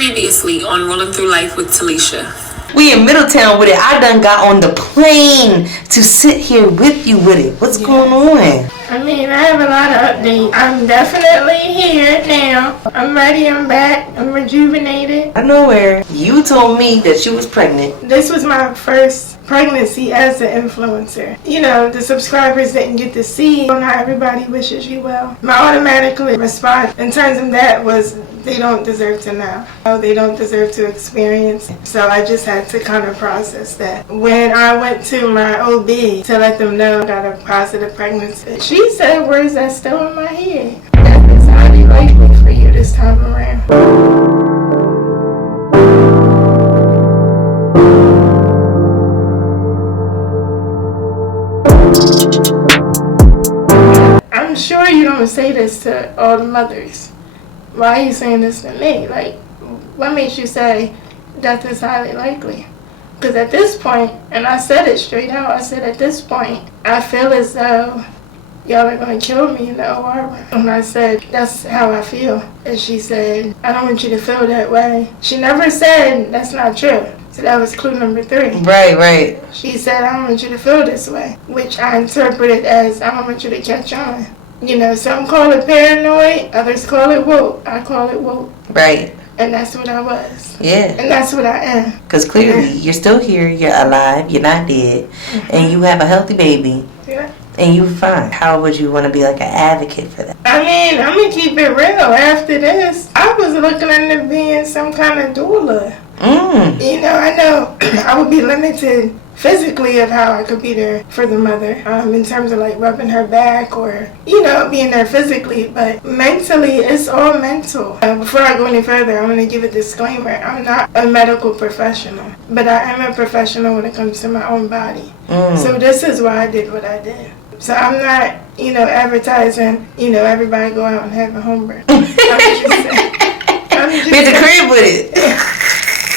Previously on Rolling Through Life with TaLisha. We in Middletown with it. I done got on the plane to sit here with you with it. What's going on? I mean, I have a lot of updates. I'm definitely here now. I'm ready. I'm back. I'm rejuvenated. Out of nowhere, you told me that you was pregnant. This was my first pregnancy as an influencer. You know, the subscribers didn't get to see. Not everybody wishes you well. My automatic response in terms of that was, they don't deserve to know. They don't deserve to experience. So I just had to kind of process that. When I went to my OB to let them know I got a positive pregnancy, she said words that's still in my head. That is highly likely for you this time around. I'm sure you don't say this to all the mothers. Why are you saying this to me? Like, what makes you say death is highly likely? Because at this point, and I said it straight out, I said at this point, I feel as though y'all are going to kill me in the OR. And I said, that's how I feel. And she said, I don't want you to feel that way. She never said that's not true. So that was clue number 3. Right. She said, I don't want you to feel this way, which I interpreted as, I don't want you to catch on. You know, some call it paranoid, others call it woke. I call it woke. Right. And that's what I was. Yeah. And that's what I am. Because clearly, you're still here, you're alive, you're not dead, and you have a healthy baby. Yeah. And you're fine. How would you want to be like an advocate for that? I mean, I'm going to keep it real. After this, I was looking into being some kind of doula. You know, I know I would be limited physically of how I could be there for the mother, in terms of like rubbing her back or, you know, being there physically, but mentally, it's all mental. Before I go any further, I'm going to give a disclaimer. I'm not a medical professional, but I am a professional when it comes to my own body. So this is why I did what I did. So I'm not, you know, advertising, you know, everybody go out and have a home birth. I'm Be the crib with it.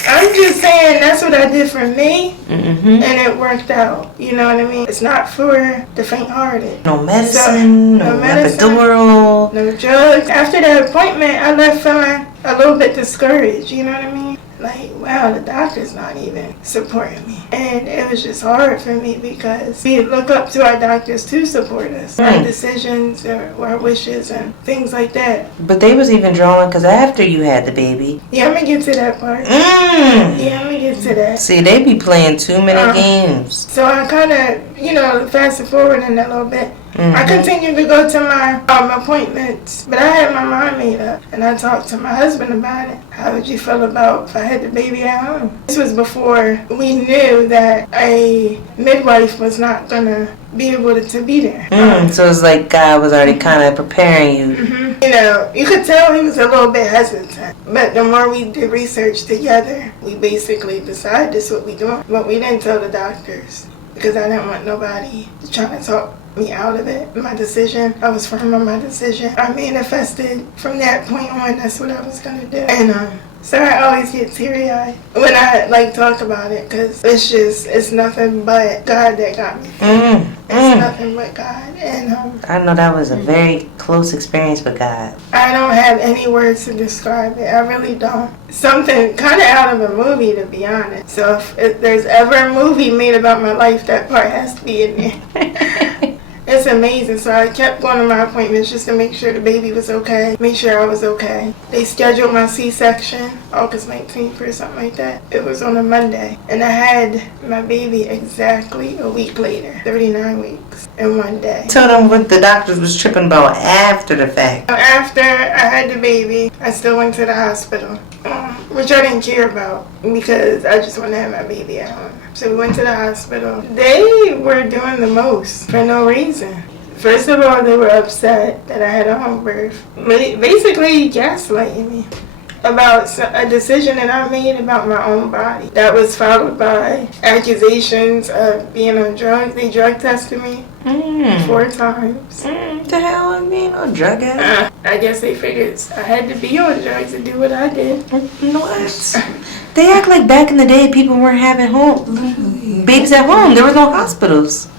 I'm just saying that's what I did for me, and it worked out. You know what I mean? It's not for the faint-hearted. No medicine, no epidural, no drugs. After that appointment, I left feeling a little bit discouraged. You know what I mean? Like, wow, the doctor's not even supporting me. And it was just hard for me because we look up to our doctors to support us. Our decisions or our wishes and things like that. But they was even drawing because after you had the baby. Yeah, I'm going to get to that part. Yeah, I'm going to get to that. See, they be playing too many games. So I kind of, you know, fast forward in a little bit. I continued to go to my appointments, but I had my mind made up, and I talked to my husband about it. How would you feel about if I had the baby at home? This was before we knew that a midwife was not going to be able to be there. So it's like God was already kind of preparing you. You know, you could tell he was a little bit hesitant, but the more we did research together, we basically decided this is what we doing. But we didn't tell the doctors because I didn't want nobody trying to talk me out of it. My decision, I was firm on my decision. I manifested from that point on. That's what I was gonna do. And so I always get teary-eyed when I like talk about it because it's nothing but God that got me. It's nothing but God. And I know that was a very close experience with God. I don't have any words to describe it. I really don't. Something kind of out of a movie, to be honest. So if there's ever a movie made about my life, that part has to be in there. It's amazing. So I kept going to my appointments just to make sure the baby was okay, make sure I was okay. They scheduled my C-section August 19th or something like that. It was on a Monday. And I had my baby exactly a week later, 39 weeks in one day. Tell them what the doctors was tripping about after the fact. After I had the baby, I still went to the hospital, which I didn't care about because I just wanted to have my baby at home. So we went to the hospital. They were doing the most for no reason. First of all, they were upset that I had a home birth. Basically gaslighting me about a decision that I made about my own body. That was followed by accusations of being on drugs. They drug tested me 4 times. The hell I'm being on drug addict? I guess they figured I had to be on drugs to do what I did. What? They act like back in the day people weren't having babies at home. There was no hospitals.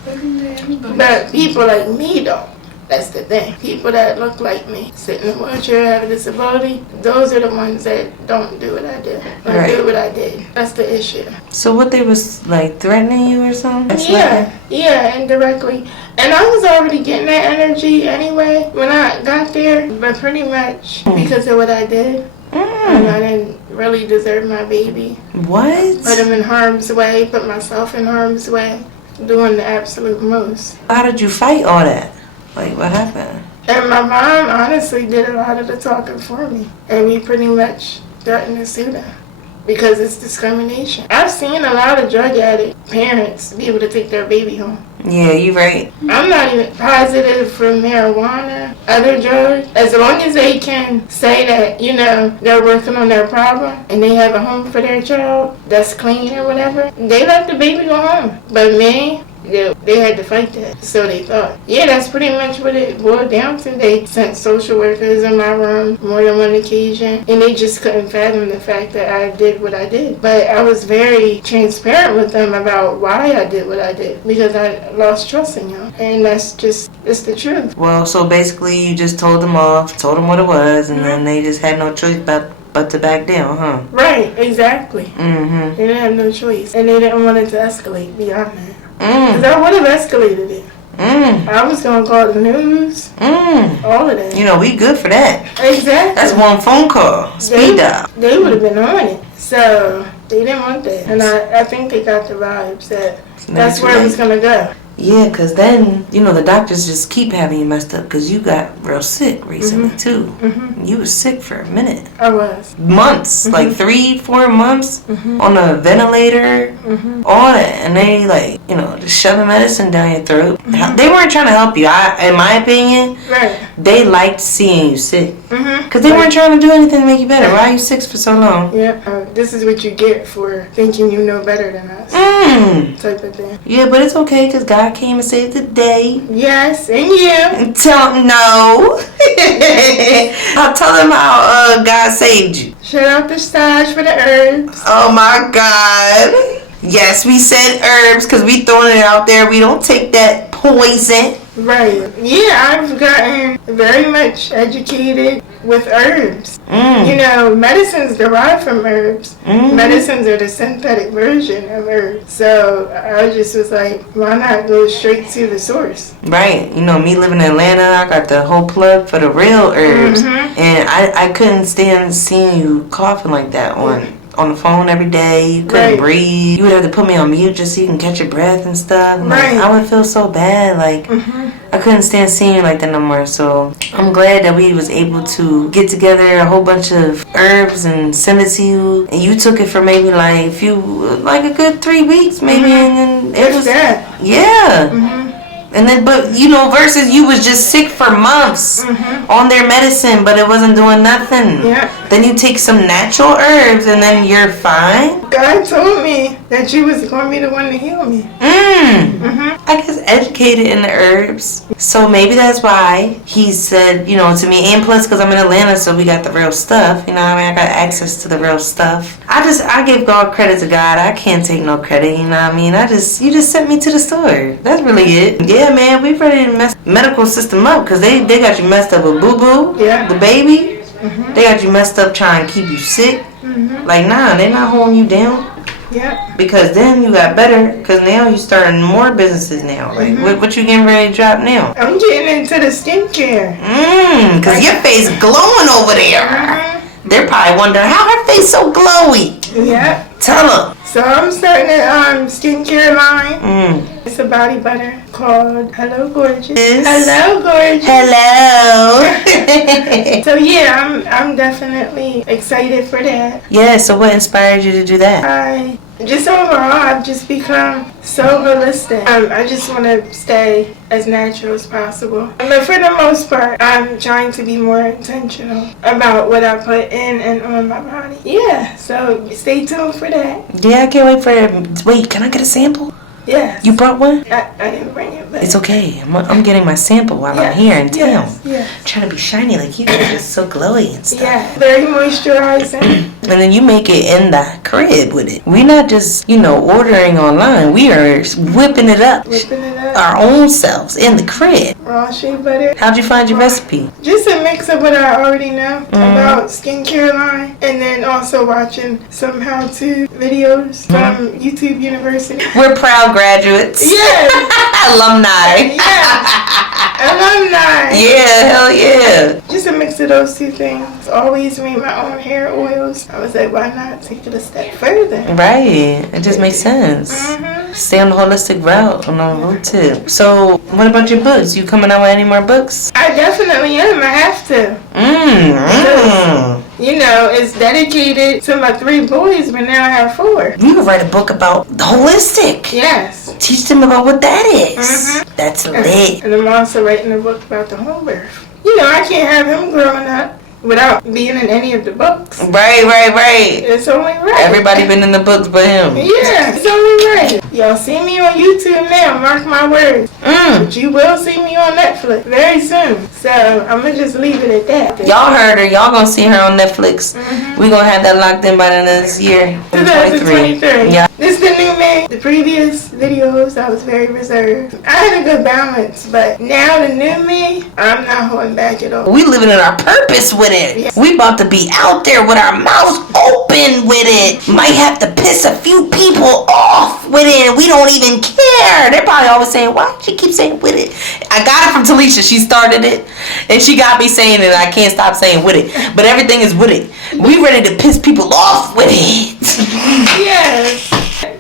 But people like me don't. That's the thing. People that look like me, sit in a wheelchair, have a disability, those are the ones that don't do what I did. Or do what I did. That's the issue. So what, they was like threatening you or something? Yeah, indirectly. And I was already getting that energy anyway when I got there, but pretty much because of what I did. And I didn't really deserve my baby. What? Put him in harm's way, put myself in harm's way, doing the absolute most. How did you fight all that? Like, what happened? And my mom honestly did a lot of the talking for me. And we pretty much threatened to sue them because it's discrimination. I've seen a lot of drug addict parents be able to take their baby home. Yeah, you right. I'm not even positive for marijuana, other drugs. As long as they can say that, you know, they're working on their problem and they have a home for their child that's clean or whatever, they let the baby go home. But me, they had to fight that, so they thought. Yeah, that's pretty much what it boiled down to. They sent social workers in my room more than one occasion, and they just couldn't fathom the fact that I did what I did. But I was very transparent with them about why I did what I did, because I lost trust in them, and it's the truth. Well, so basically you just told them off, told them what it was, and then they just had no choice but to back down, huh? Right, exactly. Mm-hmm. They didn't have no choice, and they didn't want it to escalate beyond that. Because I would have escalated it. I was going to call the news. All of that. You know, we good for that. Exactly. That's one phone call. Speed dial. They would have been on it. So, they didn't want that. And I think they got the vibes that that's where it was going to go. Yeah, because then, you know, the doctors just keep having you messed up because you got real sick recently, too. You was sick for a minute. I was. Months. Like 3-4 months on a ventilator. All that. And they, like, you know, just shoving medicine down your throat. They weren't trying to help you. In my opinion, they liked seeing you sick. Because they weren't trying to do anything to make you better. Why are you sick for so long? Yeah. This is what you get for thinking you know better than us. Type of thing. Yeah, but it's okay because God came and saved the day. Yes, and you. Tell him no. I'll tell him how God saved you. Shout out the stash for the herbs. Oh my God. Yes, we said herbs because we throwing it out there. We don't take that poison. Right. Yeah, I've gotten very much educated with herbs. You know, medicines derive from herbs. Medicines are the synthetic version of herbs. So I just was like, why not go straight to the source? Right. You know, me living in Atlanta, I got the whole plug for the real herbs. And I couldn't stand seeing you coughing like that on the phone every day. You couldn't breathe. You would have to put me on mute just so you can catch your breath and stuff. Like, I would feel so bad. Like, I couldn't stand seeing you like that no more. So I'm glad that we was able to get together a whole bunch of herbs and send it to you. And you took it for maybe like a good 3 weeks maybe. And then it was that. Yeah. And then, but you know, versus you was just sick for months on their medicine, but it wasn't doing nothing. Yeah. Then you take some natural herbs, and then you're fine. God told me that you was going to be the one to heal me. I guess educated in the herbs, so maybe that's why he said, you know, to me. And plus, because I'm in Atlanta, so we got the real stuff. You know what I mean? I got access to the real stuff. I give God credit to God. I can't take no credit. You know what I mean? You just sent me to the store. That's really it. Yeah, man, we ready to mess the medical system up because they got you messed up with boo boo, the baby. They got you messed up trying to keep you sick. Like, nah, they're not holding you down. Yeah. Because then you got better. Because now you starting more businesses now. Like, what you getting ready to drop now? I'm getting into the skincare. Because your face glowing over there. They're probably wondering how her face so glowy. Yeah. Tell them. So I'm starting a skincare line. It's a body butter called Hello Gorgeous. Hello Gorgeous. Hello. So yeah, I'm definitely excited for that. Yeah, so what inspired you to do that? I've just become so holistic. I just want to stay as natural as possible. But for the most part, I'm trying to be more intentional about what I put in and on my body. Yeah, so stay tuned for that. Yeah, I can't wait for it. Wait, can I get a sample? Yes. You brought one? I didn't bring it, but it's okay. I'm getting my sample while I'm here in town. Yes. Trying to be shiny like you. You're just so glowy and stuff. Yeah, very moisturizing. and then you make it in the crib with it. We're not just, ordering online. We are whipping it up. Our own selves in the crib. Raw shea butter. How'd you find your recipe? Just a mix of what I already know about skincare line, and then also watching some how-to videos from YouTube University. We're proud graduates. Yeah. Alumni. Yeah. Alumni. Yeah, hell yeah. Just a mix of those two things. Always made my own hair oils. I was like, why not take it a step further? Right. It just makes sense. Stay on the holistic route, on the route too. So, what about your books? You coming out with any more books? I definitely am. I have to. Because, it's dedicated to my 3 boys, but now I have 4. You could write a book about the holistic. Yes. Teach them about what that is. That's lit. And I'm also writing a book about the home birth. I can't have him growing up without being in any of the books. Right. It's only right. Everybody been in the books but him. Yeah, it's only right. Y'all see me on YouTube now, mark my words. But you will see me on Netflix very soon. So I'm going to just leave it at that. Y'all heard her. Y'all going to see her on Netflix. We going to have that locked in by the end of this year. 2023. Yeah. This is the new me. The previous videos, I was very reserved. I had a good balance, but now the new me, I'm not holding back at all. We living in our purpose with it. Yeah. We about to be out there with our mouths open with it. Might have to piss a few people off with it. We don't even care. They're probably always saying, why she keep saying with it? I got it from TaLisha. She started it, and she got me saying it. I can't stop saying with it. But everything is with it. We ready to piss people off with it. Yes.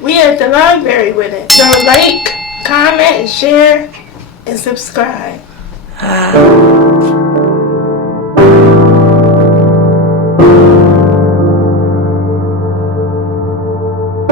We at the library with it. So like, comment, and share, and subscribe.